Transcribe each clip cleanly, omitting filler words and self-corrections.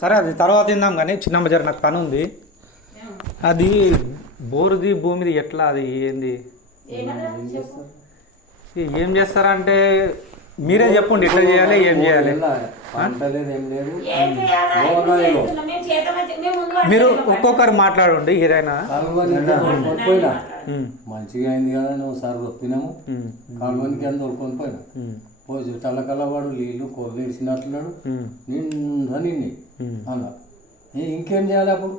సరే అది తర్వాత తిందాం కానీ చిన్న బజార్ నాకు పని ఉంది. అది బోరుది భూమిది ఎట్లా అది ఏంది ఏం చేస్తారంటే మీరే చెప్పండి ఎట్లా చేయాలి ఏం చేయాలి. మీరు ఒక్కొక్కరు మాట్లాడండి ఏదైనా. మంచిగా అయింది కదా నువ్వు సార్ ఒప్పినాము కాలువనికి అంత తోలుకొని పోయినా పోయి చల్లకల్లవాడు నీళ్ళు కొర్రలు ఇచ్చినట్లున్నాడు నిండా నిన్ను అలా ఇంకేం చేయాలి అప్పుడు.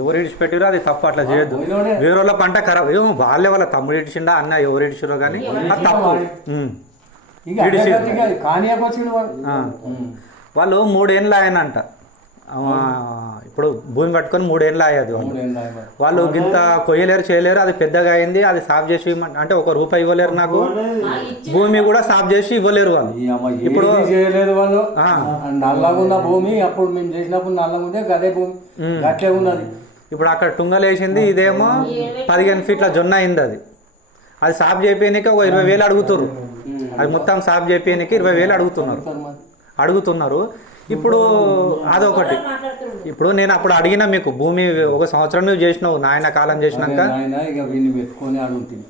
ఎవరు ఇడిచిపెట్టారో అది తప్పు, అట్లా చేయొద్దు. వేరే వాళ్ళ పంట ఖరాబ్ ఏమో వాళ్ళే వాళ్ళ తమ్ముడు ఇడిచిండా అన్న ఎవరు ఇడిచిరో కానీ అది తప్పు. వాళ్ళు 3 ఏళ్ళు ఆయనంట ఇప్పుడు భూమి పట్టుకొని 3 ఏళ్ళు అయ్యేది వాళ్ళు గింత కొయ్యలేరు చేయలేరు. అది పెద్దగా అయింది, అది సాఫ్ చేసి అంటే ₹1 ఇవ్వలేరు నాకు, భూమి కూడా సాఫ్ చేసి ఇవ్వలేరు వాళ్ళు. ఇప్పుడు చేయలేదు వాళ్ళు నల్లగా ఉన్న భూమి అప్పుడు మేము చేసినప్పుడు నల్లగా ఉండే గదే భూమి గట్లే ఉన్నది. ఇప్పుడు అక్కడ టుంగలు వేసింది, ఇదేమో 15 ఫీట్ల జొన్న అయింది. అది సాఫ్ చేయడానికి ఒక 20,000 అడుగుతారు. అది మొత్తం సాఫ్ చేయడానికి 20,000 అడుగుతున్నారు. ఇప్పుడు అదొకటి. ఇప్పుడు నేను అప్పుడు అడిగినా మీకు భూమి 1 సంవత్సరం నువ్వు చేసినావు నాయన కాలం చేసినాక పెట్టుకొని అడుగుతుంది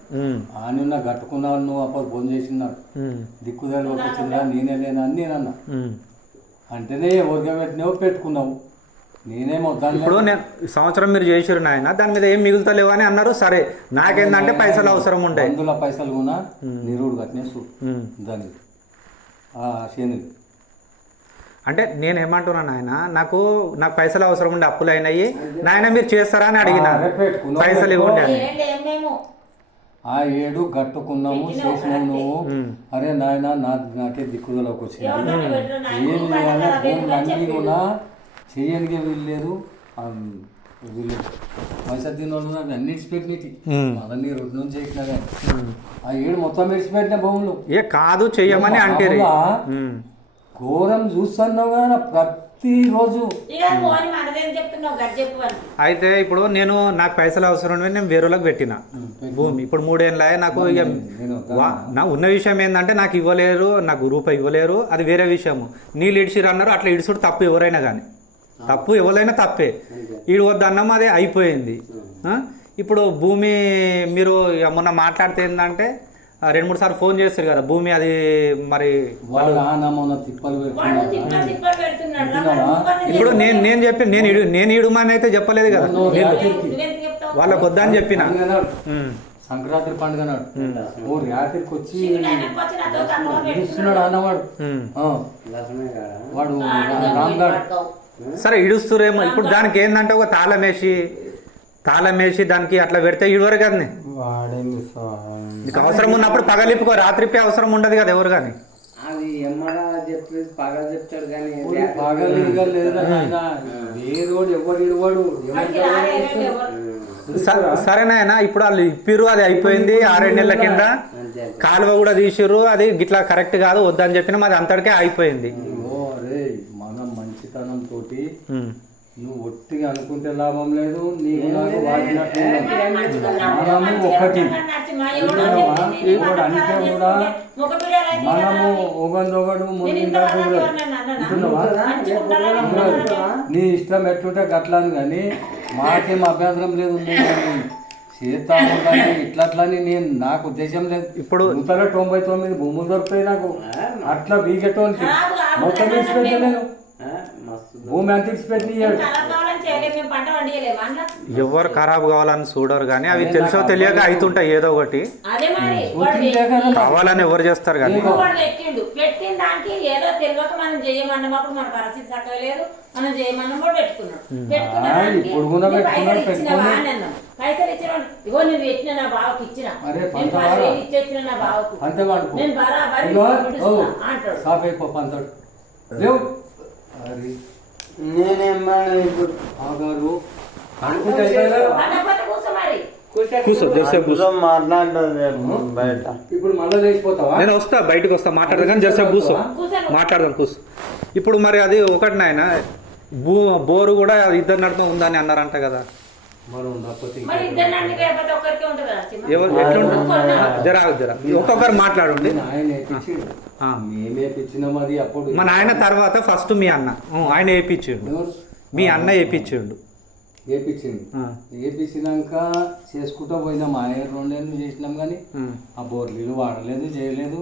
ఆయన కట్టుకున్నావు నువ్వు అప్పుడు ఫోన్ చేసినాడు దిక్కుదారి వచ్చిందా నేనే లేనా అని నేనన్నా అంటేనే ఎవరిగా పెట్టినావు పెట్టుకున్నావు నేనేమో. ఇప్పుడు నేను సంవత్సరం మీరు చేసారు నాయన దాని మీద ఏం మిగులుతలేవు అని అన్నారు. సరే నాకేందంటే పైసలు అవసరం ఉంటాయి, అందులో పైసలు కూడా నిరుడు కట్టినే దాని శని అంటే నేను ఏమంటున్నాను నాయన నాకు పైసలు అవసరం ఉండే అప్పులు అయినాయి నాయన మీరు చేస్తారా అని అడిగిన పైసలు ఇవ్వండి అని. ఆ 7 కట్టుకున్నాము చేసినావు నువ్వు. అరే నాయన నాకే దిక్కుదలోకి వచ్చింది ఏం చేయాలి అన్నీ కూడా చేయడానికి వీల్లేదు. వీళ్ళు పైసా తిన్న అన్ని ఇడిచిపెట్టినవి మళ్ళీ 2 నుంచి చేసినా కానీ ఆ 7 మొత్తం ఇడిచిపెట్టిన భూములు ఏ కాదు చెయ్యమని అంటే ఘోరం చూస్తున్నావు కదా ప్రతిరోజు. అయితే ఇప్పుడు నాకు పైసలు అవసరం నేను వేరేలకు పెట్టిన భూమి ఇప్పుడు 3 ఏళ్ళ నాకు ఇక నా ఉన్న విషయం ఏంటంటే నాకు ఇవ్వలేరు, నాకు ₹1 ఇవ్వలేరు. అది వేరే విషయము. నీళ్ళు ఇడిచిరు అన్నారు, అట్లా ఇడుచుడు తప్పు ఎవరైనా కానీ తప్పు ఎవరైనా తప్పే. ఈడు వద్దన్నాము అదే అయిపోయింది. ఇప్పుడు భూమి మీరు మొన్న మాట్లాడితే ఏంటంటే 2-3 సార్లు ఫోన్ చేస్తారు కదా భూమి అది మరి ఇప్పుడు నేను చెప్పి నేను ఇడుమని అయితే చెప్పలేదు కదా, వాళ్ళకి వద్దని చెప్పిన. సంక్రాంతి పండుగ నాడు రాత్రికి వచ్చి ఇస్తున్నాడు అన్నవాడు వాడు రామ్గాడు. సరే ఇడుస్తురేమో. ఇప్పుడు దానికి ఏంటంటే ఒక తాళం వేసి దానికి అట్లా పెడితే ఇడువరు కదా. నీకు అవసరం ఉన్నప్పుడు పగలిప్పుకో, రాత్రిపే అవసరం ఉండదు కదా ఎవరు కానీ. అది ఎమ్మడా చెప్పి పగ చెప్తాడు కానీ సరేనాయనా. ఇప్పుడు వాళ్ళు ఇప్పిర్రు, అది అయిపోయింది. 6-7 నెలల కింద కాలువ కూడా తీసిర్రు, అది గిట్లా కరెక్ట్ కాదు వద్దని చెప్పినా మాది అంతటికే అయిపోయింది. మనం మంచితనం తోటి నువ్వు ఒట్టిగా అనుకుంటే లాభం లేదు. నీకు నాకు వాడినట్టు మనము ఒకటి అంటే కూడా మనము ఒకరిదొకడు నీ ఇష్టం ఎట్లుంటే గట్లని కానీ మాకేం అభ్యంతరం లేదు. చేస్తాము కానీ ఇట్లని నాకు ఉద్దేశం లేదు. ఇప్పుడు 199 భూములు దొరుకుతాయి నాకు, అట్లా బీగెట్టోనికి మొత్తం ఇచ్చిపెట్టలేను. భూమి అంత ఇచ్చిపెట్టి ఎవరు ఖరాబ్ కావాలని చూడరు కానీ అవి తెలుసో తెలియక అవుతుంటాయి ఏదో ఒకటి. కావాలని ఎవరు చేస్తారు కానీ పెట్టిన దానికి ఏదో తెలియక మనం చేయమన్నప్పుడు మన పరిస్థితి చక్కలేదు, మనం చేయమన్న కూడా పైసలు ఇచ్చిన ఇగో నేను పెట్టిన నా బావకి ఇచ్చిన ఇచ్చిన నా బావకు నేను బరాబరి అంటాడు. నేనేమన్నా ఇప్పుడు మళ్ళీ లేచిపోతావా? నేను వస్తా, బయటకు వస్తా, మాట్లాడదు కానీ జరసేపు కూర్చో, మాట్లాడదాం కూర్చో. ఇప్పుడు మరి అది ఒకటి నాయన బోరు కూడా 2 నడుమ ఉందని అన్నారంట కదా. మనం ఉండకపోతే మరి ఇద్దరు నన్ను లేకపోతే ఒక్కరికే ఉంటుందా చిన్న? ఎవరు ఎట్లుంటుంది జర ఒక్కొక్కరు మాట్లాడండి. ఆయన వేయించిండు, మేము వేయించినాం అది అప్పుడు. మన ఆయన తర్వాత ఫస్ట్ మీ అన్న ఆయన వేయించిండు, ఎవరు? మీ అన్న వేయించిండు. వేయించింది, వేయించినాక చేసుకుంటూ పోయినాం. ఆయన 2 ఏళ్ళు చేసినాం కానీ ఆ బోర్లీలు వాడలేదు, చేయలేదు.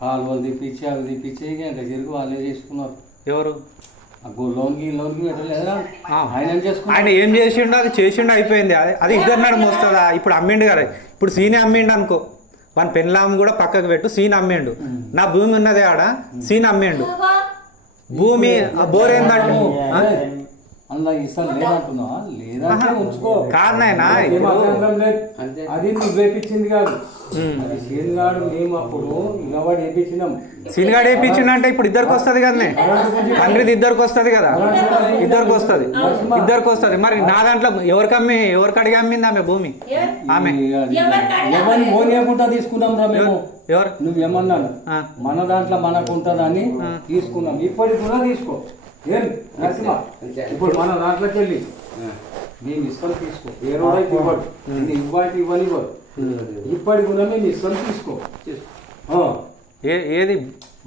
కాలువలు తిప్పించి అవి తిప్పించి గంట తిరిగి వాళ్ళే చేసుకున్నారు. ఎవరు లోన్కి పెట్టలేదా? ఆయన ఏం చేసుకున్నారు? ఆయన ఏం చేసిండో అది చేసిండో అయిపోయింది. అది ఇద్దరు నడుము వస్తుందా? ఇప్పుడు అమ్మిండు కదా, ఇప్పుడు సీనే అమ్మిండు అనుకో, మన పెన్లాం కూడా పక్కకు పెట్టు, సీన్ అమ్మిండు. నా భూమి ఉన్నదే ఆడ, సీన్ అమ్మిండు. భూమి బోర్ ఏందంటే అందులో ఇస్తాను లేదంటున్నా, లేదంటే ఉంచుకో. కాదు నాయనా, అది నువ్వు వేపించింది కాదు, అది సీన్గాడు. మేము అప్పుడు ఇలావాడు వేపించినాం. సీన్గాడు వేయించిండంటే ఇప్పుడు ఇద్దరికి వస్తుంది కదా, తండ్రిది ఇద్దరికి వస్తుంది కదా, ఇద్దరికి వస్తుంది. మరి నా దాంట్లో ఎవరికి అడిగి అమ్మింది ఆమె భూమి? ఆమె ఎవరిని పోనీయకుండా తీసుకున్నాం రా మేము. ఎవరు? నువ్వేమన్నాను, మన దాంట్లో మనకు ఉంటుందని తీసుకున్నాం. ఇప్పటికి కూడా తీసుకో. ఏం నరసింహ, ఇప్పుడు మన దాంట్లోకి వెళ్ళి మేము ఇస్తాం తీసుకో. ఏ రోజైతే ఇవ్వడు, ఇవ్వనివ్వరు. ఇప్పటికి కూడా మేము ఇస్తాం తీసుకో. ఏది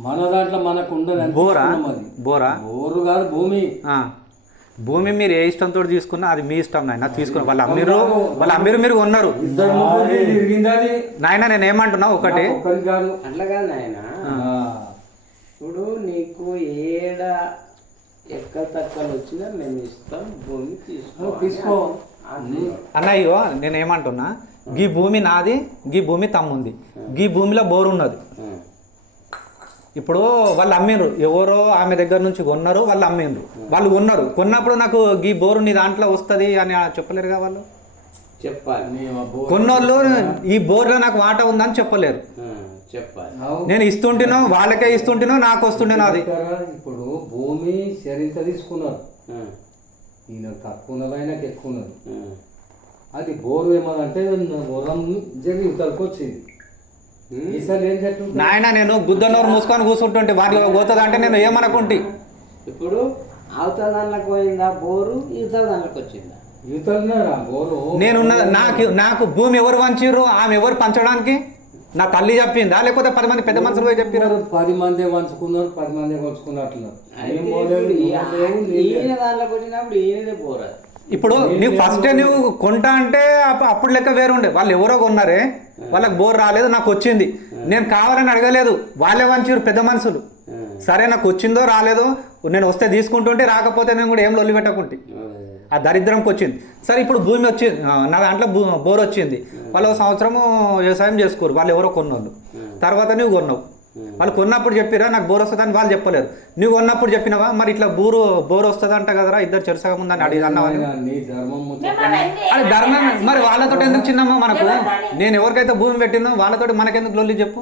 మన దాంట్లో మనకు ఉండదు. బోరా? బోరా బోరు కాదు, భూమి. భూమి మీరు ఏ ఇష్టంతో తీసుకున్నా అది మీ ఇష్టం నాయన, తీసుకున్న వాళ్ళు అమ్మిరు మీరు ఉన్నారు నాయన. నేను ఏమంటున్నా ఒకటి, అట్లా కాదు నాయన. ఇప్పుడు నీకు ఏడ ఎక్కడ తక్కువలు వచ్చినా మేము ఇస్తాం, భూమి తీసుకో అన్నయ్యో. నేను ఏమంటున్నా, గీ భూమి నాది, గీ భూమి తమ్ముంది, గీ భూమిలో బోరు ఉన్నది. ఇప్పుడు వాళ్ళు అమ్మిండ్రు, ఎవరో ఆమె దగ్గర నుంచి కొన్నారు, వాళ్ళు అమ్మిండ్రు, వాళ్ళు కొన్నారు. కొన్నప్పుడు నాకు గీ బోరు నీ దాంట్లో వస్తుంది అని చెప్పలేరుగా వాళ్ళు. చెప్పాలి, కొన్నోళ్ళు ఈ బోర్లో నాకు వాటా ఉందని చెప్పలేరు. చెప్పాలి. నేను ఇస్తుంటేనో వాళ్ళకే ఇస్తుంటేనో నాకు వస్తుండేనో అది. ఇప్పుడు భూమి చరింత తీసుకున్నారు, ఈయన తక్కువ ఉన్నది, ఆయనకి ఎక్కువ ఉన్నది. అది బోరు ఏమదంటే వరం జరిగి ఇతరకు వచ్చింది. ఈసారి ఏం చెట్టు నాయన, నేను గుద్దనోరు మూసుకొని కూర్చుంటుంటే వాటి పోతుంది అంటే నేను ఏమనుకుంటే. ఇప్పుడు అవతల దాంట్లోకి పోయిందా బోరు, ఇవతల దాంట్లోకి వచ్చిందా? ఇతరున్నారా బోరు? నేనున్న నాకు భూమి ఎవరు పంచిర్రు, ఆమె ఎవరు పంచడానికి? నా తల్లి చెప్పిందా లేకపోతే 10 మంది పెద్ద మనుషులు పోయి చెప్పినారు? 10 మంది పంచుకున్నారు, 10 మంది పంచుకున్నట్లున్నారు. ఈయన దాంట్లోకి వచ్చినప్పుడు ఈయనదే బోరా. ఇప్పుడు నువ్వు ఫస్ట్ నువ్వు కొంటా అంటే అప్పుడు లెక్క వేరు ఉండే. వాళ్ళు ఎవరో కొన్నారే, వాళ్ళకి బోర్ రాలేదు, నాకు వచ్చింది. నేను కావాలని అడగలేదు, వాళ్ళే వంచారు పెద్ద మనుషులు. సరే నాకు వచ్చిందో రాలేదో, నేను వస్తే తీసుకుంటుంటే, రాకపోతే నేను కూడా ఏం లొల్లి పెట్టకుంటే ఆ దరిద్రంకి వచ్చింది. సరే ఇప్పుడు భూమి వచ్చింది, నా దాంట్లో బోర్ వచ్చింది. వాళ్ళు 1 సంవత్సరము వ్యవసాయం చేసుకోరు, వాళ్ళు ఎవరో కొన్నోళ్ళు. తర్వాత నువ్వు కొన్నావు, వాళ్ళు కొన్నప్పుడు చెప్పిరా నాకు బోర్ వస్తుందని వాళ్ళు చెప్పలేరు. నువ్వు కొన్నప్పుడు చెప్పినావా మరి ఇట్లా బోర్ వస్తుంది అంట కదరా, ఇద్దరు చెరుసగా ఉందని అడిగి అన్నావా? అది ధర్మం. మరి వాళ్ళతో ఎందుకు చిన్నమ్మా మనకు? నేను ఎవరికైతే భూమి పెట్టినో వాళ్ళతో మనకెందుకు లొల్లి చెప్పు?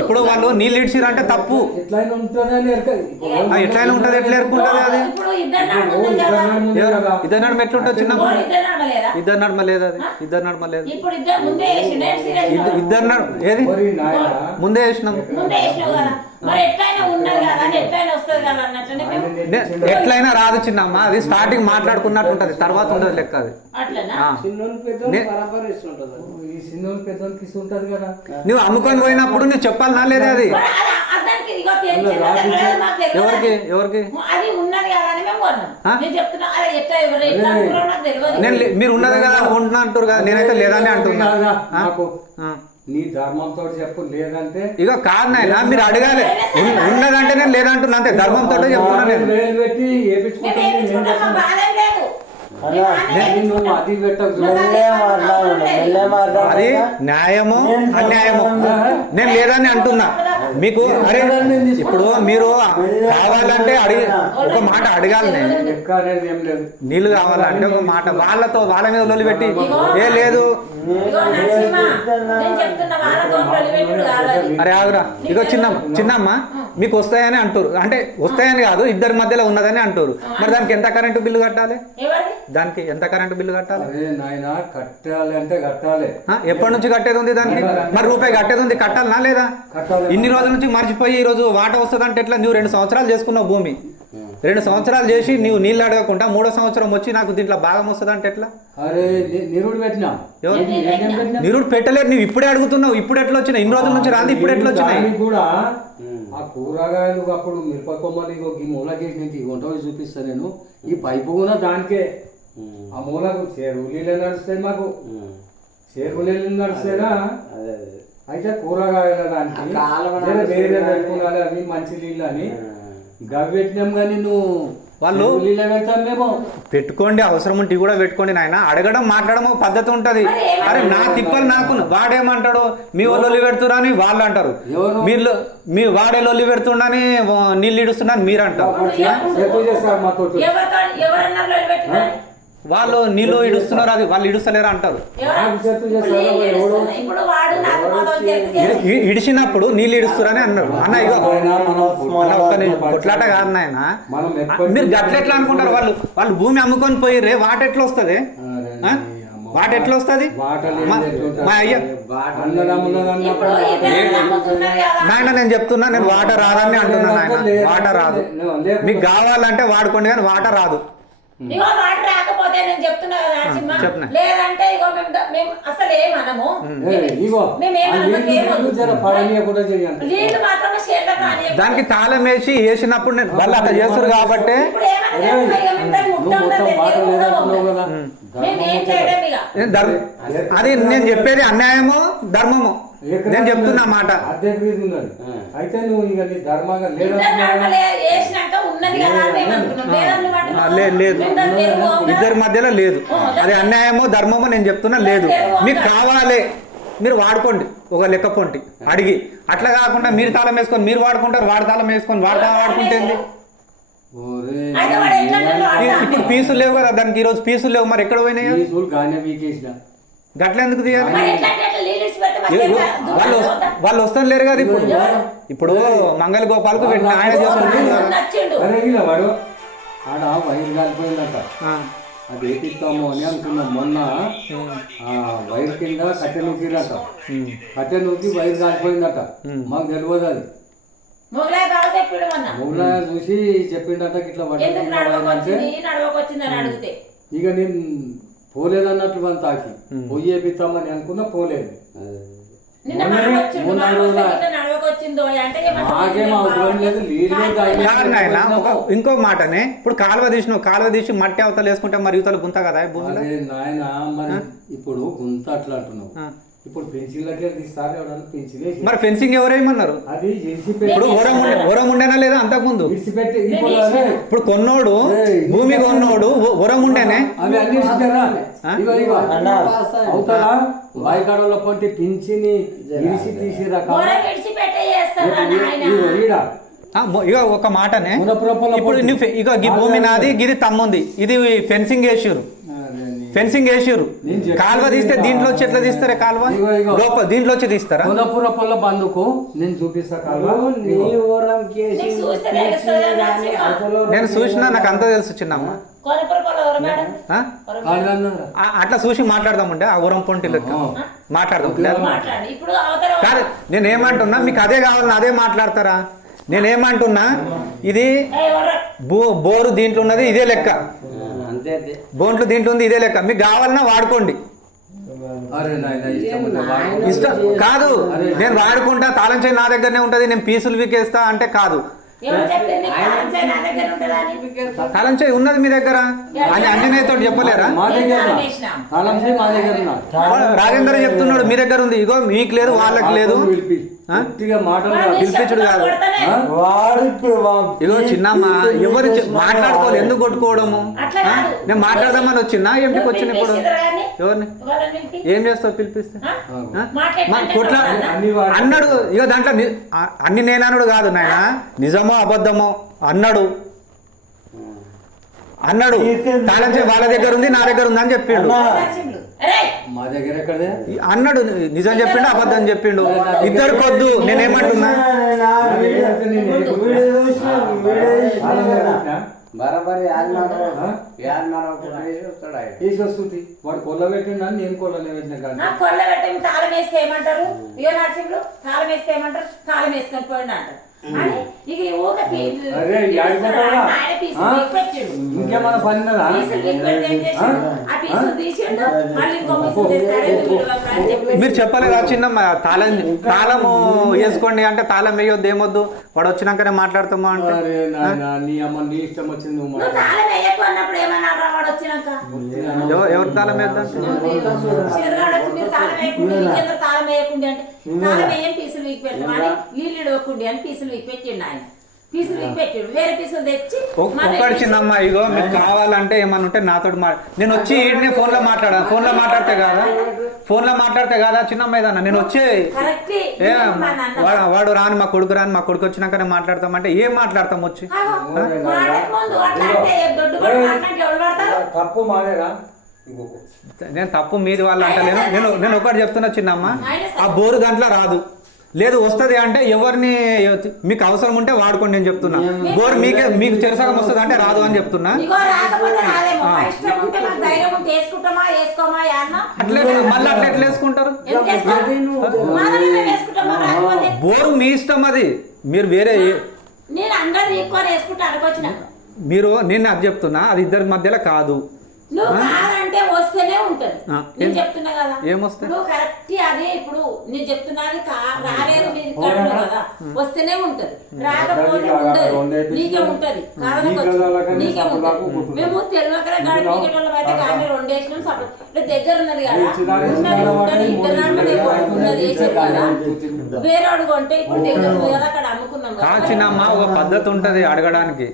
ఇప్పుడు వాళ్ళు నీళ్ళు ఇడ్చిరంటే తప్పు. ఎట్లయినా ఉంటుంది, ఎట్లా ఎరుకుంటుంది అది? ఇద్దరు నడుమ ఎట్లుంటుంది చిన్నమ్మ? ఇద్దరు నడుమ లేదు, అది ఇద్దరు నడుమ లేదు. ఇద్దరు నడుమ ఏది ముందే వేసినాం. ఎట్లయినా రాదు చిన్నమ్మ, అది స్టార్టింగ్ మాట్లాడుకున్నట్టు ఉంటది, తర్వాత ఉండదు లెక్క అది. నువ్వు అమ్ముకొని పోయినప్పుడు నువ్వు చెప్పాలనా లేదా? అది ఎవరికి నేను మీరు ఉన్నది కదా ఉంటున్నా అంటారు కదా, నేనైతే లేదని అంటున్నా. నీ ధర్మంతో చెప్పు, లేదంటే ఇక కాదు నాయన, మీరు అడగాలి. ఉన్నదంటే నేను లేదంటున్నా, అంతే. ధర్మంతో చెప్తున్నా నేను. అది న్యాయము అన్యాయము నేను లేదని అంటున్నా మీకు. అరే ఇప్పుడు మీరు కావాలంటే ఒక మాట అడగాలి. నేను నీళ్ళు కావాలంటే ఒక మాట, వాళ్ళ మీద లొల్లి పెట్టి ఏ లేదు అరే ఆగురా. ఇగో చిన్నమ్మ మీకు వస్తాయని అంటారు, అంటే వస్తాయని కాదు, ఇద్దరి మధ్యలో ఉన్నదని అంటారు. మరి దానికి ఎంత కరెంటు బిల్లు కట్టాలి? దానికి ఎంత కరెంటు బిల్లు కట్టాలి? కట్టాలి అంటే కట్టాలి. ఎప్పటి నుంచి కట్టేది ఉంది దానికి? మరి రూపాయి కట్టేది ఉంది, కట్టాలనా లేదా? ఇన్ని రోజుల నుంచి మర్చిపోయి ఈ రోజు వాట వస్తుంది అంటే ఎట్లా? నువ్వు 2 సంవత్సరాలు చేసుకున్నావు భూమి, 2 సంవత్సరాలు చేసి నీవు నీళ్ళు అడగకుండా 3వ సంవత్సరం వచ్చి నాకు దీంట్లో భాగం వస్తుంది అంటే ఎట్లా? అరే నిరుడు పెట్టినా ఎవరు? నిరుడు పెట్టలేదు, నువ్వు ఇప్పుడే అడుగుతున్నావు. ఇప్పుడు ఎట్లా వచ్చినాయి? ఇన్ని రోజుల నుంచి రాంది, ఇప్పుడు ఎట్లా వచ్చినాయి? దానికి కూడా ఆ కూరగాయలు అప్పుడు మిరప కొమ్మలు ఈ మూలకేసి నుంచి వంట వేసి చూపిస్తా నేను. ఈ పైపు కూడా దానికే ఆ మూలకు చెరువులీలు నడుస్తాయి, మాకు చెరువులీలు నడుస్తాయినా. అయితే కూరగాయల దానికి వేరే పెట్టుకోవాలి, అవి మంచి నీళ్ళు అని గవి పెట్టినాం. కానీ నువ్వు వాళ్ళు నీళ్ళ పెడతాం మేము. పెట్టుకోండి, అవసరం ఉంటే కూడా పెట్టుకోండి నాయన. అడగడం మాట్లాడడం పద్ధతి ఉంటది. అరే నా తిప్పలు నాకు, వాడేమంటాడు మీ లొల్లి పెడుతున్నా అని వాళ్ళు అంటారు, మీరు మీ వాడే లొల్లి పెడుతుండని నీళ్ళు ఇడుస్తున్నా మీరు అంటారు. వాళ్ళు నీళ్ళు ఇడుస్తున్నారు, అది వాళ్ళు ఇడుస్తలేరు అంటారు. ఇడిచినప్పుడు నీళ్ళు ఇడుస్తున్నారని అన్నారు. అన్న ఇగో కొట్లాట కాదు నాయన, మీరు గట్లెట్లా అనుకుంటారు? వాళ్ళు భూమి అమ్ముకొని పోయిర్రే, వాట ఎట్లా వస్తుంది? వాట ఎట్లా వస్తుంది? మా అయ్య నాయన నేను చెప్తున్నా, నేను వాటర్ రాదని అంటున్నా నాయన. వాటర్ రాదు, మీకు కావాలంటే వాడుకోండి కానీ వాటర్ రాదు. ఇగో వాటర్ రాకపోతే నేను చెప్తున్నా కదా నరసింహ, లేదంటే ఇగో మేము అసలు ఏమనము, దానికి తాళం వేసినప్పుడు నేను వాళ్ళు అట్లా చేస్తారు కాబట్టి అది నేను చెప్పేది అన్యాయమో ధర్మమో నేను చెప్తున్నా మాట. అయితే నువ్వు ఇక నీ ధర్మంగా లేదు, ఇద్దరి మధ్యలో లేదు. అది అన్యాయమో ధర్మమో నేను చెప్తున్నా లేదు. మీకు కావాలి మీరు వాడుకోండి, ఒక లెక్క పొంటి అడిగి. అట్లా కాకుండా మీరు తాళం వేసుకొని మీరు వాడుకుంటారు, వాడు తాళం వేసుకొని వాడు వాడుకుంటే ఇప్పుడు పీసులు లేవు కదా దానికి, ఈరోజు పీసులు లేవు, మరి ఎక్కడ పోయినాయి? గట్ల ఎందుకు తీయాలి? వాళ్ళు వస్తారు లేరు కదా. ఇప్పుడు మంగళ గోపాలకు పెట్టిన ఆయన చేస్తుంది వాడు ఆడ వైర్ కాలిపోయిందట, అది వేపిస్తాము అని అనుకున్నాం. మొన్న వైర్ కింద కట్టె నూకిరట, కట్టె నూకి వైర్ కాలిపోయిందట. మాకు తెలియదు అది. మొగలాయ చూసి చెప్పిండట ఇట్లా అంటే ఇక నేను పోలేదన్నట్లు అని తాకి పొయ్యి వేపిస్తామని అనుకున్నా, పోలేదు. ఇంకో మాటనే, ఇప్పుడు కాలువ తీసినావు, కాలువ తీసి మట్టి అవతల వేసుకుంటే మరి యువతలు గుంత కదా భూమిలో. నాయన మరి ఇప్పుడు గుంత అట్లా అంటున్నావు. ఇప్పుడు పెన్సిల్లకే తీస్తారు ఎవరన్నా పెన్సిల్. మరి ఫెన్సింగ్ ఎవరేమన్నారు? అది ఇప్పుడు ఒరం ఉండేనా లేదా అంతకుముందు? ఇప్పుడు కొన్నోడు భూమి కొన్నోడు ఒరం ఉండేనే. అవి అన్ని అవుతారా వాయికాడలో పొంటి పింఛని ఇరిసి తీసి ఇక ఒక మాటనే, ఇప్పుడు ఇక ఈ భూమి నాది, గిది తమ్ముంది, ఇది ఫెన్సింగ్ వేసారు, ఫెన్సింగ్ వేసారు. కాలువ తీస్తే దీంట్లో వచ్చి ఎట్లా తీస్తారా? కాలువ లోపల దీంట్లో వచ్చి తీస్తారా? పొల్ల బందుకు నేను చూపిస్తా కాలువ. నేను చూసినా, నాకు అంతా తెలుసు చిన్నమ్మ. అట్లా చూసి మాట్లాడదామండి ఆ ఊరం పొంటి లెక్క మాట్లాడదాం. కాదు నేనేమంటున్నా, మీకు అదే కావాలని అదే మాట్లాడతారా? నేనేమంటున్నా, ఇది బోరు దీంట్లో ఉన్నది ఇదే లెక్క, బోంట్లు దీంట్లో ఉంది ఇదే లెక్క, మీకు కావాలన్నా వాడుకోండి. ఇష్టం కాదు, నేను వాడుకుంటా, తాళం చేయి నా దగ్గరనే ఉంటది, నేను పీసులు వీకేస్తా అంటే కాదు. తాళం చేయి ఉన్నది మీ దగ్గర అని అంజనేయతో చెప్పలేరా? రాజేంద్ర చెప్తున్నాడు మీ దగ్గర ఉంది. ఇగో మీకు లేదు వాళ్ళకి లేదు. పిలిపించుడు కాదు. ఇగో చిన్నమ్మ ఎవరు మాట్లాడుకోవాలి, ఎందుకు కొట్టుకోవడము? నేను మాట్లాడదామని వచ్చినా ఏంటికి వచ్చిన ఇప్పుడు ఎవరిని ఏం చేస్తావు? పిలిపిస్తే కొట్లా అన్నాడు. ఇక దాంట్లో అన్ని నేనన్నాడు కాదు నాయన, నిజమో అబద్ధమో అన్నాడు. తాళం చేయి వాళ్ళ దగ్గర ఉంది, నా దగ్గర ఉంది అని చెప్పిండు. మా దగ్గర అన్నాడు, నిజం చెప్పిండు అబద్ధం చెప్పిండు. ఇద్దరు కొద్దు. నేనేమంటున్నా, వాడు కొల్ల పెట్టిండు అని నేను కొల్లనే పెట్టిన. కొల్ల పెట్టి తాళం వేస్తే ఏమంటారు? తాళం వేస్తే ఏమంటారు? తాళం వేసుకొని పోయిండు అంటారు. అని ఇక ఈ ఊరికే అరే, యాడిపోతావురా? ఆయన పీసులు ఆ? తీసి పెట్టిండు. ఇంకేమైనా పని ఉన్నదా? పీసులు తీసి పెడితే ఏం చేసిండు? ఆ పీసులు తీసిండు, మళ్ళీ ఇంకో పీసులు తెస్తారే మీరు విడవకురా అని చెప్పిండు. మీరు చెప్పలేదా చిన్న తాళము వేసుకోండి అంటే తాళం వేయొద్దు ఏమొద్దు వాడు వచ్చినాకనే మాట్లాడతామా అంటే అరే నాయనా, నీ అమ్మ నీ ఇష్టం వచ్చింది నువ్వు నువ్వు తాళం వేయకు అన్నప్పుడు ఏమన్నా వాడు వచ్చినాక ఎవరు తాళం వేద్దంటే చిరగాడు వచ్చి మీరు తాళం వేయకుండా ఇంకెందుకు తాళం వేయకుండా అంటే తాళం వేయం పీసులు వీకి పెట్టమని నీళ్ళు ఇడవకుండా అని పీసులు వీకి పెట్టిండు ఆయన. పీసులు వీకి పెట్టిండు, వేరే పీసులు తెచ్చి ఒక్కడి చిన్నమ్మ ఇగో మీకు కావాలంటే ఏమన్నా ఉంటే నాతో నేను వచ్చి ఈడనే ఫోన్లో మాట్లాడాను. ఫోన్లో మాట్లాడితే కాదా చిన్నమ్మ ఏదన్నా నేను వచ్చి కరెక్ట్ ఏ వాడు రాని మా కొడుకు రాని మా కొడుకు వచ్చినాకనే మాట్లాడతామంటే ఏం మాట్లాడతాం వచ్చి తప్పు మానేరా. నేను తప్పు మీది వాళ్ళు అంటలేను. నేను ఒకటి చెప్తున్నా చిన్నమ్మ, ఆ బోరు దాంట్లో రాదు. లేదు వస్తుంది అంటే ఎవరిని మీకు అవసరం ఉంటే వాడుకోండి నేను చెప్తున్నా. బోర్ మీకు చెరసగం వస్తుంది అంటే రాదు అని చెప్తున్నా. అట్లే మళ్ళీ అట్లా ఎట్లా వేసుకుంటారు? బోరు మీ ఇష్టం, అది మీరు వేరే నేను అందరు ఎక్కువ వేసుకుంటా అనుకోవచ్చిన మీరు నేను అది చెప్తున్నా, అది ఇద్దరి మధ్యలో కాదు. నువ్వు కాదంటే వస్తేనే ఉంటది. నేను చెప్తున్నా కదా ఏమొస్తే నువ్వు కరెక్ట్ అదే. ఇప్పుడు నేను చెప్తున్నది రాలేదు మీరు కడుపు కదా, వస్తేనే ఉంటది, రాకపోతే ఉండదు. నీకే ఉంటది, కాదనకొచ్చు నీకే ఉంటది. మేము తెలియకనే గడి పీకెటోళ్ళం అయితే కానీ 2 వేసినాం. సపరేట్ దగ్గర ఉన్నది కదా, ఉన్నది ఉంటది, ఉన్నది వేసేది కదా. వేరేవాడు కొంటే ఇప్పుడు దగ్గర ఉంది కదా, అక్కడ అమ్ముకున్నాం కదా. చిన్నమ్మ ఒక పద్ధతి ఉంటది అడగడానికి.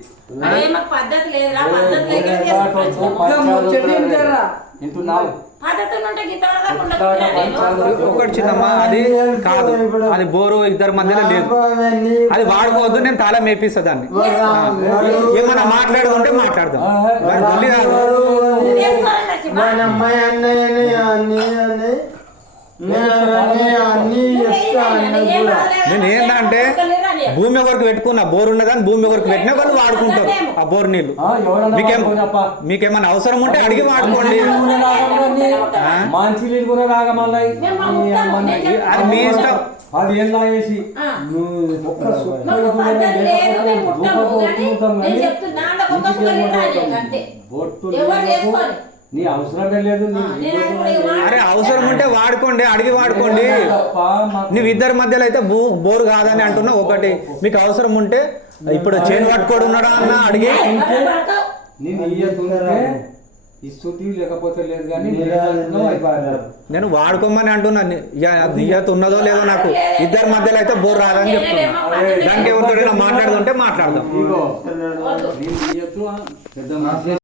అదే మాకు పద్ధతి లేదురా, పద్ధతి లేక ఒకటి చిన్నమ్మ అది కాదు, అది బోరు ఇద్దరి మధ్యలో లేదు, అది వాడుకోవద్దు. నేను తాళం వేపిస్తా దాన్ని. ఏమన్నా మాట్లాడుకుంటే మాట్లాడదాం. మళ్ళీ నేను ఏంటంటే భూమి ఒకరికి పెట్టుకున్నా, బోర్ ఉన్నదని భూమి ఒకరికి పెట్టినా వాళ్ళు వాడుకుంటారు ఆ బోర్ నీళ్ళు. మీకేమన్నా అవసరం ఉంటే అడిగి వాడుకోండి. అది మీ ఇష్టం. అది ఏం లాగేసి నీ అవసరమే లేదు. అరే అవసరం ఉంటే వాడుకోండి, అడిగి వాడుకోండి. నువ్వు ఇద్దరి మధ్యలో అయితే బోరు కాదని అంటున్నా. ఒకటి మీకు అవసరం ఉంటే ఇప్పుడు చేను పట్టుకోడు ఉన్నాడా అన్న అడిగి లేకపోతే లేదు కానీ నేను వాడుకోమని అంటున్నా. ఇయ్యత ఉన్నదో లేదో నాకు. ఇద్దరి మధ్యలో అయితే బోర్ రాదని చెప్తున్నా. దానికి ఎవరితో మాట్లాడుతుంటే మాట్లాడదాం.